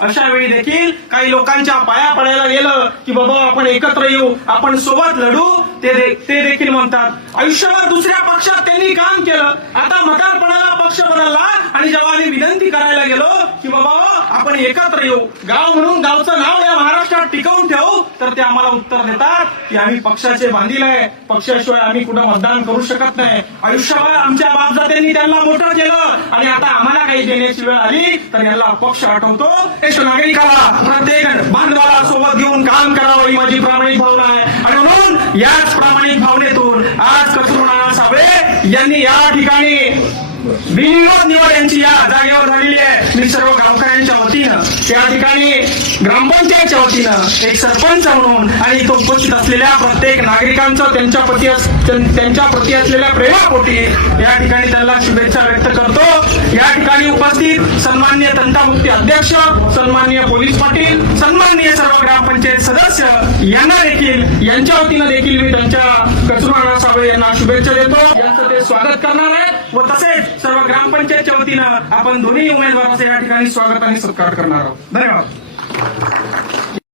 अशा वेळी देखील काही लोकांच्या पाया पडायला गेलं की बाबा आपण एकत्र येऊ, आपण सोबत लढू, ते देखील म्हणतात. आयुष्यभर दुसऱ्या पक्षात त्यांनी काम केलं, आता म्हातारपणाला पक्ष बदलला आणि जेव्हा आम्ही विनंती करायला गेलो की बाबा आपण एकत्र येऊ, गाव म्हणून गावचं नाव या महाराष्ट्रात टिकवून ठेवू, तर ते आम्हाला उत्तर देतात की आम्ही पक्षाचे बांधील आहे, पक्षाशिवाय आम्ही कुठं मतदान करू शकत नाही. आयुष्यभर आमच्या बापजात्यांनी त्यांना मोठं केलं आणि आता आम्हाला काही देण्याची वेळ आली तर यांना पक्ष आठवतो. नागरिकाला प्रत्येक बांधवाला सोबत घेऊन काम करावं ही माझी प्रामाणिक भावना आहे. आणि म्हणून याच प्रामाणिक भावनेतून आज कचरू नाना साबळे यांनी या ठिकाणी बिनविरोध निवड यांची या जागेवर झालेली आहे. मी सर्व गावकऱ्यांच्या वतीनं, त्या ठिकाणी ग्रामपंचायतच्या वतीनं एक सरपंच म्हणून आणि इथं उपस्थित असलेल्या प्रत्येक नागरिकांचं त्यांच्या प्रती असलेल्या प्रेमापोटी या ठिकाणी त्यांना शुभेच्छा व्यक्त करतो. या ठिकाणी उपस्थित सन्माननीय तंटामुक्ती अध्यक्ष, सन्माननीय पोलीस पाटील, सन्माननीय सर्व ग्रामपंचायत सदस्य यांना देखील, यांच्या वतीनं देखील मी त्यांच्या कचरू नाना साबळे यांना शुभेच्छा देतो. यांचं ते स्वागत करणार आहे व तसेच सर्व ग्रामपंचायतच्या वतीनं आपण दोन्ही उमेदवारांचे या ठिकाणी स्वागत आणि सत्कार करणार आहोत. धन्यवाद.